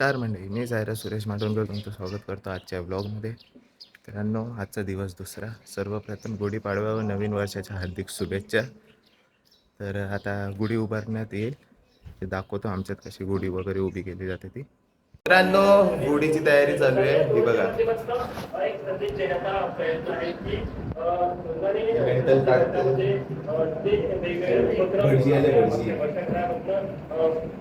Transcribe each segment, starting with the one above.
नमस्कार मंडळी मी जायरा सुरेश माटोंडकर तुमचं स्वागत करतो आजच्या ब्लॉगमध्ये. मित्रांनो आजचा दिवस दुसरा. सर्वप्रथम गुढीपाडवा व नवीन वर्षाच्या हार्दिक शुभेच्छा. तर आता गुढी उभारण्यात येईल. ते दाखवतो आमच्यात कशी गुढी वगैरे उभी केली जाते ती. मित्रांनो गुढीची तयारी चालू आहे. ही बघा.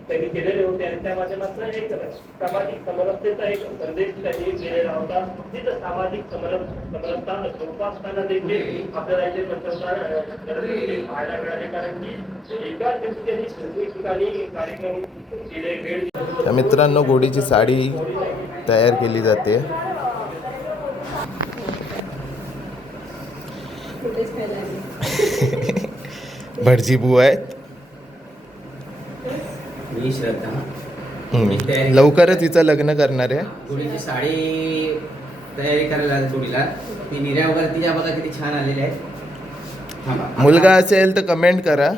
त्यांनी केलेले होते आणि त्या माध्यमातून एक सामाजिक समरसतेचा एक संदेश त्यांनी दिलेला होता. तिथं सामाजिक समरस समरसता जोपासताना देखील आपल्याला पंचवतार पाहायला मिळाले. कारण की एकाच दिवशी त्यांनी प्रत्येक ठिकाणी कार्यक्रम दिले वेळ तर मित्रांनो गुढीची साडी तयार केली जाते. भटजी बू आहेत. मी श्रद्धा. लवकरच हिचं लग्न करणार आहे. साडी तयारी करायला लागली थोडीला. ती निर्या वगैरे तिच्या बघा किती छान. मुलगा असेल तर कमेंट करा.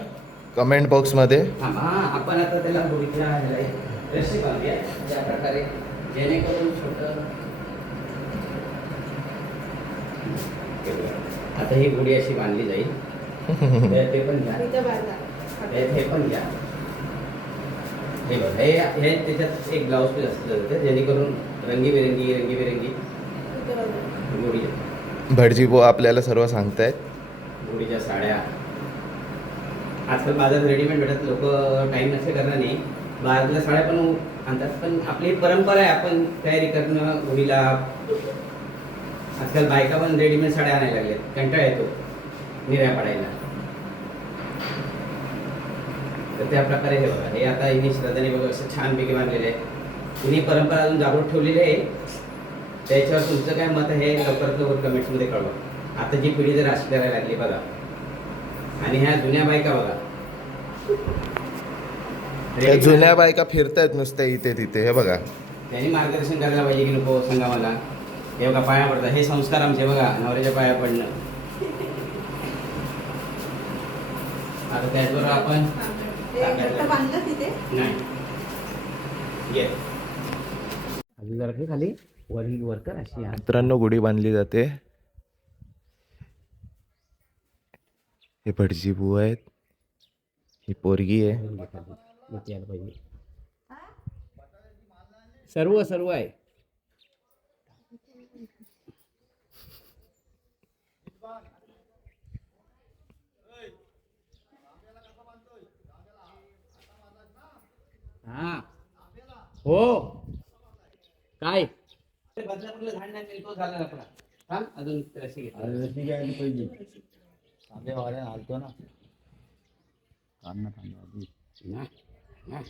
कमेंट बॉक्समध्ये हा आपण आता त्याला थोडीच्या ह्याला एक रस्सी बांधूया ज्या प्रकारे जेणेकरून छोटं आता ही गुढी अशी बांधली जाईल. तर ते पण घ्या हे हे पण घ्या हे बघा हे हे त्याच्यात एक ब्लाऊज पीस असलं जातं जेणेकरून रंगीबेरंगी रंगीबेरंगी गुढी भटजी बू आपल्याला सर्व सांगतायत. गुढीच्या साड्या. आजकाल बाजारात रेडीमेड भेटत लोक टाईम नसले करणार नाही. बाजारातल्या साड्या पण आणतात पण आपली परंपरा आहे आपण तयारी करणं गुढीला आजकाल बायका पण रेडीमेड साड्या आणायला लागल्यात कंटाळा येतो निऱ्या पडायला. तर त्या प्रकारे हे बघा. हे आता हिने श्रद्धाने बघा असं छान पैकी बांधलेले आहे. परंपरा अजून जागृत ठेवलेली आहे. त्याच्यावर तुमचं काय मत आहे हे लवकरात लवकर कमेंट्समध्ये कळवा. आता जी पिढी जर अशी करायला लागली बघा. आणि ह्या जुन्या बायका बघा. जुन्या बायका फिरतायत नुसत्या इथे तिथे हे बघा. त्यांनी मार्गदर्शन करायला पाहिजे की नको सांगा मला. हे बघा पाया पडतात. हे संस्कार आमचे बघा नवऱ्याच्या पाया पडणं. आता त्याचबरोबर आपण नाही ये खाली जरा घे खाली. वरील वरकर अशी. मित्रांनो गुढी बांधली जाते. हे भटजी बू आहेत. ही पोरगी आहे. सर्व सर्व आहे. हा। हो। काय? बदलापूरला झाड नाही मिळतो झाला आपला थांब अजून रशी घे पहिली तांबे वाड्या हालतो ना काढणं थांबा आधी ना ना।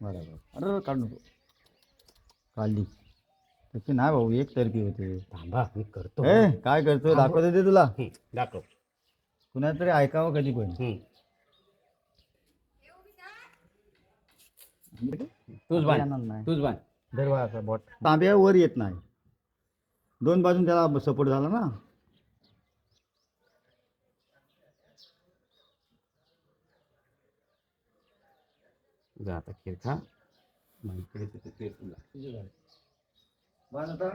बरोबर। अरे काढ नको काढली तशी नाही भाऊ एक तर्फी होते. थांबा मी करतो. ए काय करतोय? दाखवते ते तुला. हं, दाखव. कुणाला तरी ऐकावं कधी पण. हं. तूच येणार बांध नाही. तूच बांध. दरवा असा बॉट तांब्या वर येत नाही. दोन बाजून त्याला सपोर्ट झाला ना. जा आता खेळ खा. मग इकडे तिथे बांध आता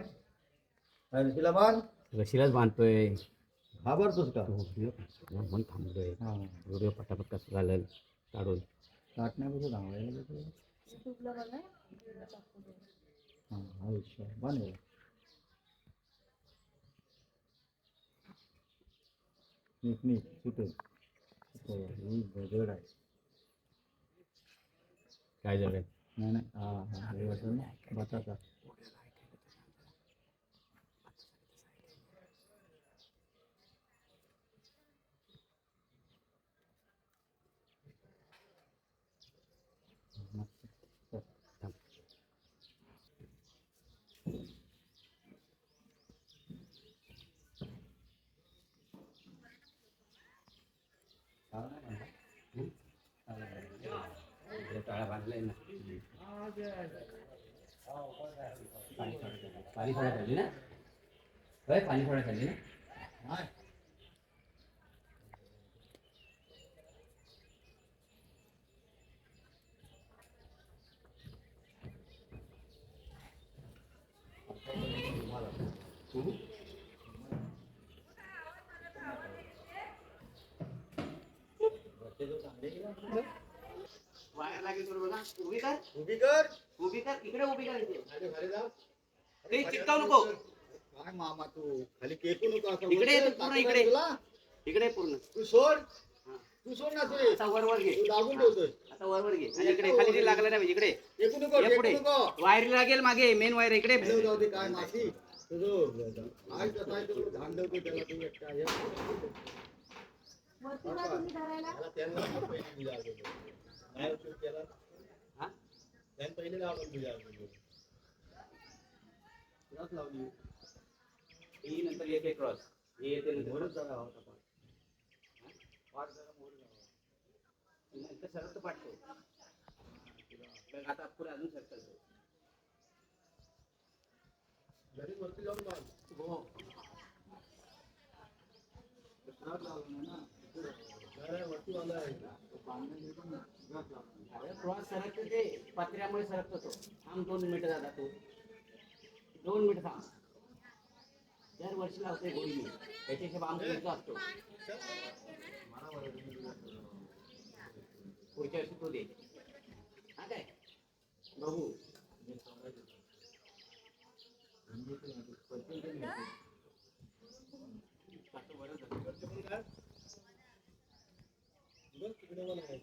काय तिला बांध। रशीलाच बांधतोय घाबरतोस का तो व्हिडिओ मन थांबलोय हा। व्हिडिओ पटापट कसं घालेल काढून काटण्यापासून धावायला घेतो हा। हा विषय बांध याला. नीट नीट सुटेल ही दगड आहे काय झालं नाही नाही हा हा हे। असेल ना बटाटा टाळा बांधलाय ना. पाणी थोडं खाल्ली ना. होय पाणी थोडं खाल्ली ना. वाया लागेल तुला बघा. उभी कर. उभी कर. उभी कर. इकडे उभी कर इथे. खाली खाली जाऊ. ते चिटकावू नको. काय मामा तू. खाली केकू नको असं इकडे पूर्ण इकडे. इकडे पूर्ण. तू सोड. तू सोड ना तू आता वर वर घे. तू लागून ठेवतोय. आता वर वर घे. आणि इकडे खाली लागलं नाही. इकडे. केकू नको केकू नको. वायर लागेल मागे मेन वायर इकडे. जाऊ दे काय तुझं त्याला तू एकटा हे. त्यांना पण पहिले दिलं अगोदर. नाही उपयोग केला हा? त्यांनी पहिले लावलं तुझ्या अगोदर. तुलाच लावली ही नंतर एक एक क्रॉस हे येते नंतर मोरच जरा होता पण. वाट जरा मोर जावा. नंतर सरळ तो पाठतो बघ आता पुढे अजून सरळ घरी वरती जाऊन बांध. हो घरात लावलं नाही ना. घरा वरती वाला आहे. प्रवास क्रॉस सरकतो ते पत्र्यामुळे सरकतो तो थांब दोन मिनिटं जाता तो. दोन मिनिटं थांब. दर वर्षी लावते गोळी मी. त्याच्याशी असतो. मला पुढच्या वर्षी तो दे. हा काय? बघू. बरं तिकडे आहे. तिकडे. मला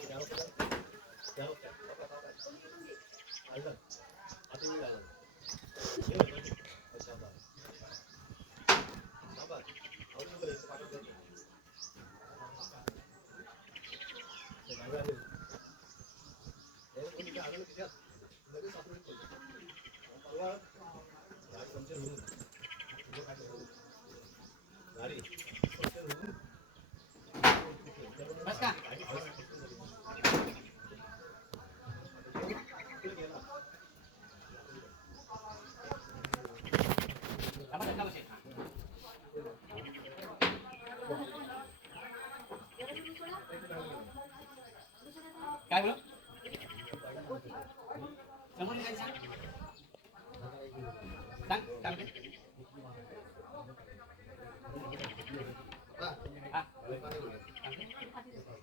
जाऊया जाऊया जाऊ का? जाऊ का? आलं. आता मी आलो. अच्छा, बरं. थांबा. आवडून बरं, इथं पाठवून देतो. ते गावी आले. हे कोणी काय आलं तिच्यात? लगेच आपण हे करतो. परवा गाडी पंक्चर होऊन. तुझं काय करायचं? गाडी पंक्चर होऊन. बस का थांबा, थांबा, बस. काय बोल समोर निघायचं सांग सांग सांग हा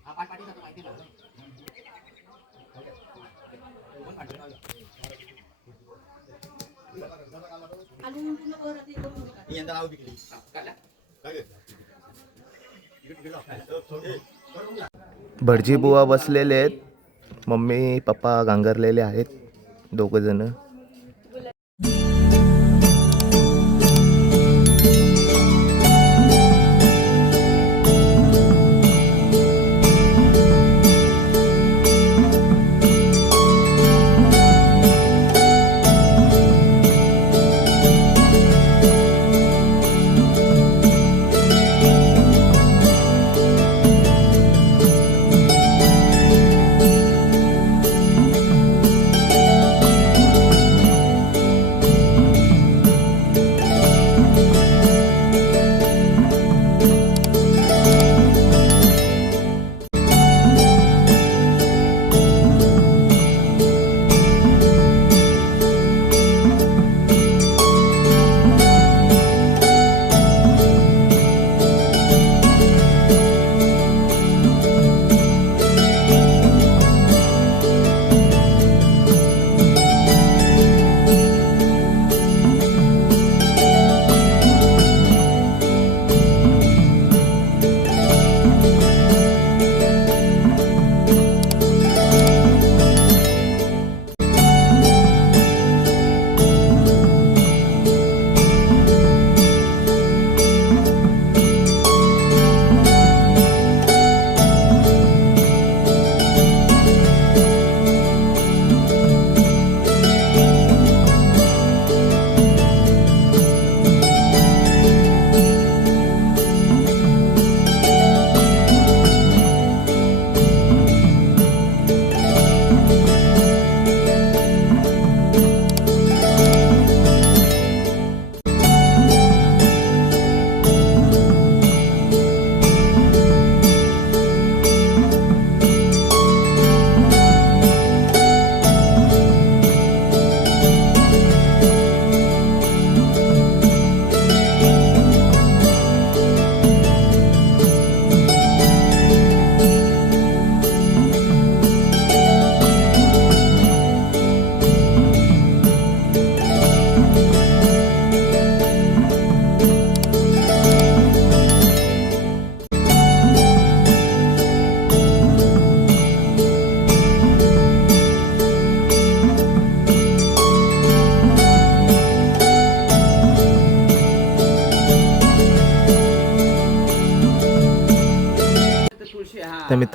हा पाठी जातो माहिती यंदा नाव विकली भटजी बुवा बसलेले आहेत. मम्मी पप्पा गांगरलेले आहेत. दोघंजणं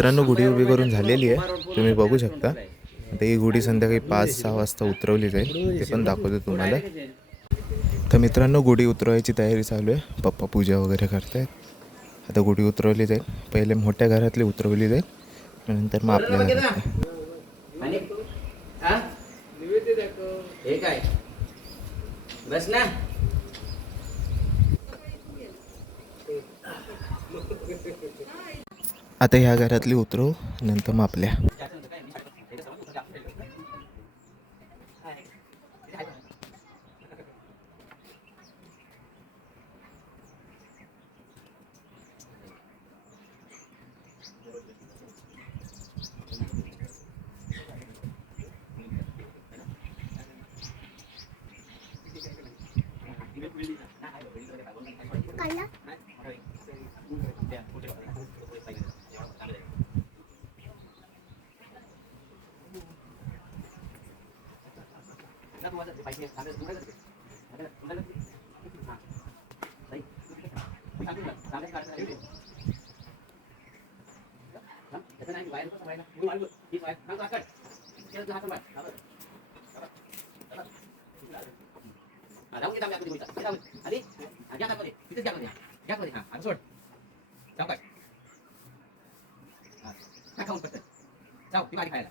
मित्रांनो गुढी उभी करून झालेली आहे. तुम्ही बघू शकता. आता ही गुढी संध्याकाळी पाच सहा वाजता उतरवली जाईल. ते पण दाखवतो तुम्हाला. तर मित्रांनो गुढी उतरवायची तयारी चालू आहे. पप्पा पूजा वगैरे करतायत. आता गुढी उतरवली जाईल. पहिले मोठ्या घरातली उतरवली जाईल. नंतर मग आपल्या काय? बस ना. आता ह्या घरातली उतरू नंतर मग आपल्या đóng cái tao ra cái gì cái tao à đi à giác tao đi cái tức giác đi giác đi à anh xuân xong rồi à không sao cái bài này là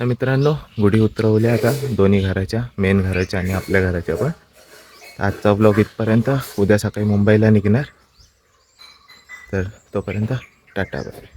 तर मित्रांनो गुढी उतरवल्या आता दोन्ही घराच्या मेन घराच्या आणि आपल्या घराच्या पण. आजचा ब्लॉग इथपर्यंत. उद्या सकाळी मुंबईला निघणार. तर तोपर्यंत टाटा बाय.